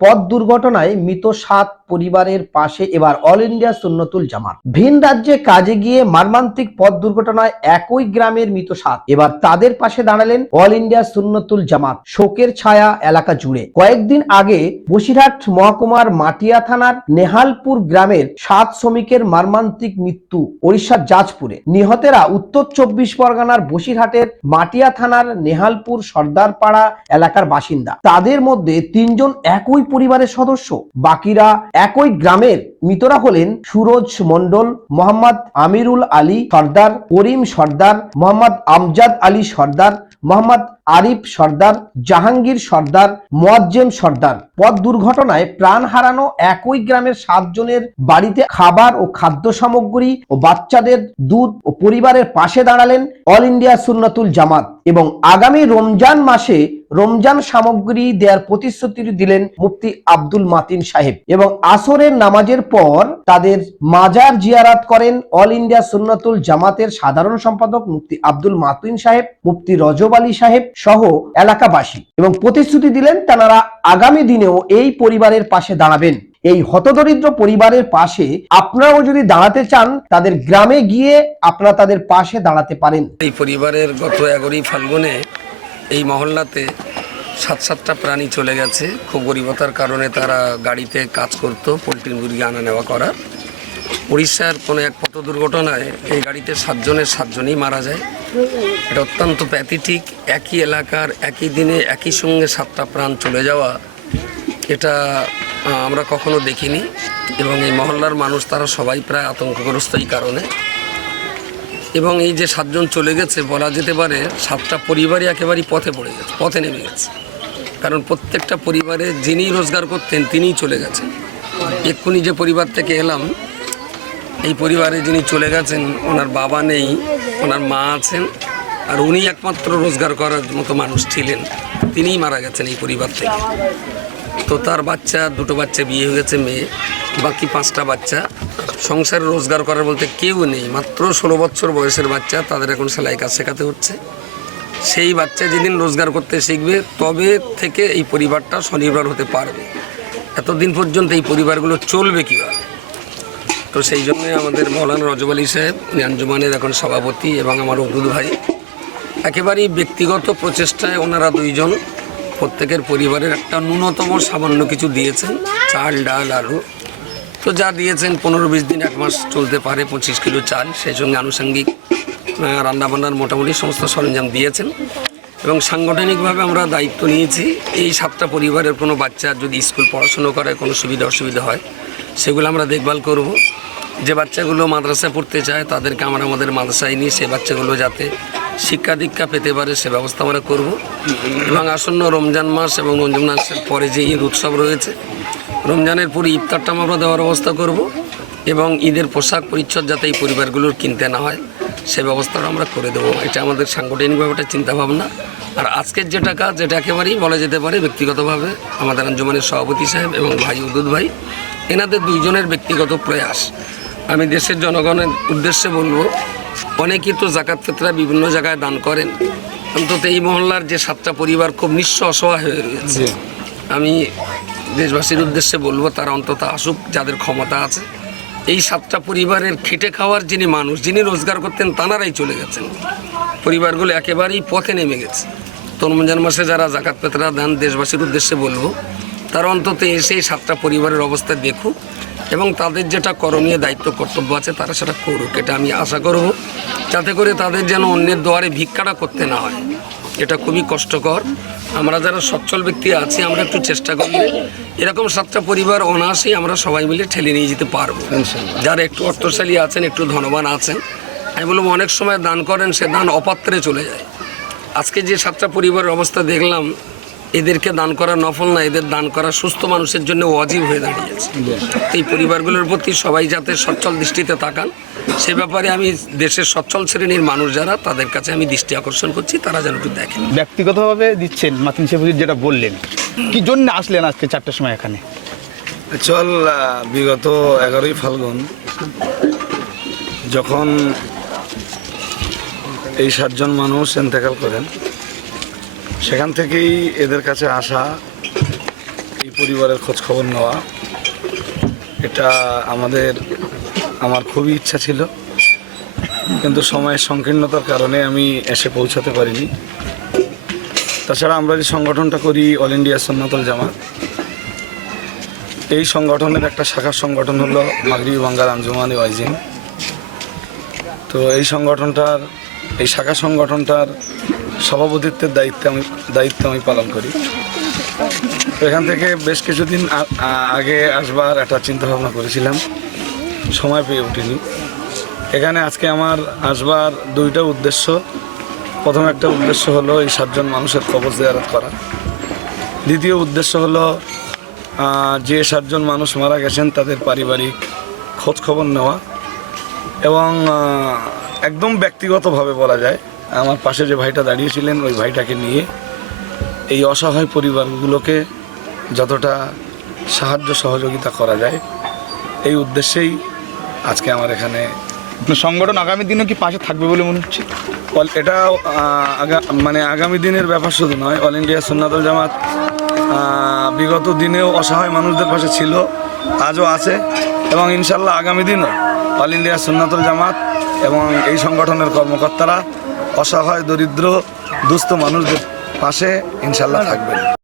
পথ দুর্ঘটনায় মৃত সাত পরিবারের পাশে এবার অল ইন্ডিয়া সুন্নতুল জামাত। ভিন রাজ্যে কাজে গিয়ে মর্মান্তিক পথ দুর্ঘটনায় একই গ্রামের মৃত সাত। এবার তাদের পাশে দাঁড়ালেন অল ইন্ডিয়া সুন্নতুল জামাত। শোকের ছায়া এলাকা জুড়ে। কয়েকদিন আগে বসিরহাট মহকুমার মাটিয়া থানার নেহালপুর গ্রামের সাত শ্রমিকের মর্মান্তিক মৃত্যু ওড়িশার জাজপুরে নিহতেরা উত্তর চব্বিশ পরগনার বসিরহাটের মাটিয়া থানার নেহালপুর সর্দারপাড়া এলাকার বাসিন্দা। তাদের মধ্যে তিনজন একই পরিবারের সদস্য। বাকিরা একই গ্রামের মৃতরা হলেন সুরজ মন্ডল মোহাম্মদ আমিরুল আলী সর্দার, করিম সর্দার, মোহাম্মদ আমজাদ আলী সর্দার, মোহাম্মদ আরিফ সর্দার, জাহাঙ্গীর সর্দার, মোয়াজ্জেম সর্দার। পথ দুর্ঘটনায় প্রাণ হারানো একই গ্রামের সাতজনের বাড়িতে খাবার ও খাদ্য সামগ্রী ও বাচ্চাদের দুধ ও পরিবারের পাশে দাঁড়ালেন অল ইন্ডিয়া সুন্নাতুল জামাত এবং আগামী রমজান মাসে রমজান সামগ্রী দেওয়ার প্রতিশ্রুতি দিলেন মুফতি আব্দুল মাতিন সাহেব এবং আসরের নামাজের পর তাদের মাজার জিয়ারাত করেন অল ইন্ডিয়া সুন্নাতুল জামাতের সাধারণ সম্পাদক মুফতি আব্দুল মাতিন সাহেব, মুফতি রজব আলী সাহেব সহ এলাকাবাসী এবং প্রতিশ্রুতি দিলেন তারা আগামী দিনেও এই পরিবারের পাশে দাঁড়াবেন। এই হতদরিদ্র পরিবারের পাশে আপনারাও যদি দাঁড়াতে চান, তাদের গ্রামে গিয়ে আপনারা তাদের পাশে দাঁড়াতে পারেন। এই পরিবারের গত এগারোই ফাল্গুনে এই মহল্লাতে সাত সাতটা প্রাণী চলে গেছে। খুব গরিবতার কারণে তারা গাড়িতে কাজ করতো পোলট্রি মুরগি আনা নেওয়া করার। উড়িষ্যার কোনো এক পথ দুর্ঘটনায় এই গাড়িতে সাতজনের সাতজনই মারা যায়। এটা অত্যন্ত প্যাথেটিক, একই এলাকার, একই দিনে, একই সঙ্গে সাতটা প্রাণ চলে যাওয়া, এটা আমরা কখনো দেখিনি এবং এই মহল্লার মানুষ তারা সবাই প্রায় আতঙ্কগ্রস্ত এই কারণে। এবং এই যে সাতজন চলে গেছে, বলা যেতে পারে সাতটা পরিবারই একেবারেই পথে পড়ে গেছে, পথে নেমে গেছে। কারণ প্রত্যেকটা পরিবারে যিনি রোজগার করতেন, তিনিই চলে গেছেন। এক্ষুনি যে পরিবার থেকে এলাম এই পরিবারে যিনি চলে গেছেন, ওনার বাবা নেই, ওনার মা আছেন, আর উনি একমাত্র রোজগার করার মতো মানুষ ছিলেন। তিনিই মারা গেছেন এই পরিবার থেকে। তো তার বাচ্চা, দুটো বাচ্চা বিয়ে হয়ে গেছে, মেয়ে। বাকি পাঁচটা বাচ্চা। সংসারে রোজগার করার বলতে কেউ নেই। মাত্র ষোলো বছর বয়সের বাচ্চা, তাদের এখন সেলাই কাজ শেখাতে হচ্ছে। সেই বাচ্চা যেদিন রোজগার করতে শিখবে, তবে থেকে এই পরিবারটা স্বনির্ভর হতে পারবে। এতদিন পর্যন্ত এই পরিবারগুলো চলবে কীভাবে? তো সেই জন্যই আমাদের মৌলানা রজব আলী সাহেব, উনি আঞ্জুমানের এখন সভাপতি এবং আমার অবদুদ ভাই। একেবারেই ব্যক্তিগত প্রচেষ্টায় ওনারা দুইজন প্রত্যেকের পরিবারের একটা ন্যূনতম সামান্য কিছু দিয়েছেন, চাল, ডাল, আলু। তো যা দিয়েছেন পনেরো বিশ দিন, এক মাস চলতে পারে, পঁচিশ কিলো চাল, সেই সঙ্গে আনুষঙ্গিক রান্নাবান্নার মোটামুটি সমস্ত সরঞ্জাম দিয়েছেন। এবং সাংগঠনিকভাবে আমরা দায়িত্ব নিয়েছি, এই সাতটা পরিবারের কোনো বাচ্চা যদি স্কুল পড়াশুনো করে, কোনো সুবিধা অসুবিধা হয়, সেগুলো আমরা দেখভাল করব। যে বাচ্চাগুলো মাদ্রাসায় পড়তে চায়, তাদেরকে আমরা আমাদের মাদ্রাসায় নিয়ে সে বাচ্চাগুলো যাতে শিক্ষা দীক্ষা পেতে পারে, সে ব্যবস্থা আমরা করব। এবং আসন্ন রমজান মাস এবং রমজান মাসের পরে যে ঈদ উৎসব রয়েছে, রমজানের পরে ইফতারটা আমরা দেওয়ার ব্যবস্থা করব এবং ঈদের পোশাক পরিচ্ছদ যাতে এই পরিবারগুলোর কিনতে না হয়, সে ব্যবস্থাটা আমরা করে দেবো। এটা আমাদের সাংগঠনিকভাবে একটা চিন্তাভাবনা। আর আজকের যেটা কাজ যেটা একেবারেই বলা যেতে পারে ব্যক্তিগতভাবে আমাদের আঞ্জুমানের সভাপতি সাহেব এবং ভাই উদুদ ভাই, এনাদের দুইজনের ব্যক্তিগত প্রয়াস। আমি দেশের জনগণের উদ্দেশ্যে বলব অনেকেই তো জাকাত ফেতরা বিভিন্ন জায়গায় দান করেন। অন্তত এই মহল্লার যে সাতটা পরিবার খুব নিঃস্ব অসহায় হয়ে রয়েছে। আমি দেশবাসীর উদ্দেশ্যে বলব তারা অন্তত আসুক যাদের ক্ষমতা আছে। এই সাতটা পরিবারের খেটে খাওয়ার যিনি মানুষ যিনি রোজগার করতেন তানারাই চলে গেছেন। পরিবারগুলো একেবারেই পথে নেমে গেছে। তো রমজান মাসে যারা জাকাত পেতরা দেন দেশবাসীর উদ্দেশ্যে বলব তারা অন্তত এসে এই সাতটা পরিবারের অবস্থা দেখুক। এবং তাদের যেটা করণীয় দায়িত্ব কর্তব্য আছে তারা সেটা করুক এটা আমি আশা করব। যাতে করে তাদের যেন অন্যের দুয়ারে ভিক্ষাটা করতে না হয়। এটা খুবই কষ্টকর। আমরা যারা সচ্ছল ব্যক্তি আছি আমরা একটু চেষ্টা করলে এরকম সাতটা পরিবার অনায়াসেই আমরা সবাই মিলে ঠেলে নিয়ে যেতে পারব। যারা একটু অর্থশালী আছেন একটু ধনবান আছেন আমি বলব অনেক সময় দান করেন সে দান অপাত্রে চলে যায়। আজকে যে সাতটা পরিবারের অবস্থা দেখলাম এদেরকে দান করা নফল না এদের দান করা সুস্থ মানুষের জন্য অজীব হয়ে দাঁড়িয়েছে। তো এই পরিবারগুলোর প্রতি সবাই যাতে সচ্ছল দৃষ্টিতে তাকান সে ব্যাপারে আমি দেশের সচ্ছল শ্রেণির মানুষ যারা তাদের কাছে আমি দৃষ্টি আকর্ষণ করছি তারা যেন একটু দেখেন। ব্যক্তিগতভাবে দিচ্ছেন মাতিন শেফুজির যেটা বললেন। কি জন্য আসলেন আজকে চারটার সময় এখানে? চল বিগত এগারোই ফাল্গুন যখন এই সাতজন মানুষ এন্তেকাল করেন সেখান থেকেই এদের কাছে আসা, এই পরিবারের খোঁজ খবর নেওয়া। এটা আমাদের, আমার খুবই ইচ্ছা ছিল, কিন্তু সময়ের সংকীর্ণতার কারণে আমি এসে পৌঁছাতে পারিনি। তাছাড়া আমরা যে সংগঠনটা করি অল ইন্ডিয়া সন্ন্যতল জামাত এই সংগঠনের একটা শাখা সংগঠন হলো মাগরিবি, বাঙ্গাল, আঞ্জুমান ওয়াইজিন তো এই সংগঠনটার, এই শাখা সংগঠনটার সভাপতিত্বের দায়িত্ব আমি দায়িত্ব আমি পালন করি। এখান থেকে বেশ কিছুদিন আগে আসবার একটা চিন্তা ভাবনা করেছিলাম। সময় পেয়ে উঠিনি। এখানে আজকে আমার আসবার দুইটা উদ্দেশ্য। প্রথম একটা উদ্দেশ্য হলো এই সাতজন মানুষের কবর জিয়ারত করা। দ্বিতীয় উদ্দেশ্য হলো যে সাতজন মানুষ মারা গেছেন তাদের পারিবারিক খোঁজ খবর নেওয়া। এবং একদম ব্যক্তিগতভাবে বলা যায় আমার পাশে যে ভাইটা দাঁড়িয়েছিলেন ওই ভাইটাকে নিয়ে এই অসহায় পরিবারগুলোকে যতটা সাহায্য সহযোগিতা করা যায় এই উদ্দেশ্যেই আজকে আমার এখানে সংগঠন আগামী দিনে কি পাশে থাকবে বলে মনে হচ্ছে? এটা মানে আগামী দিনের ব্যাপার শুধু নয় অল ইন্ডিয়া সুন্নাতুল জামাত বিগত দিনেও অসহায় মানুষদের পাশে ছিল আজও আছে এবং ইনশাল্লাহ আগামী দিনও অল ইন্ডিয়া সুন্নাতুল জামাত এবং এই সংগঠনের কর্মকর্তারা অসহায় দরিদ্র দুস্থ মানুষদের পাশে ইনশাল্লাহ থাকবেন।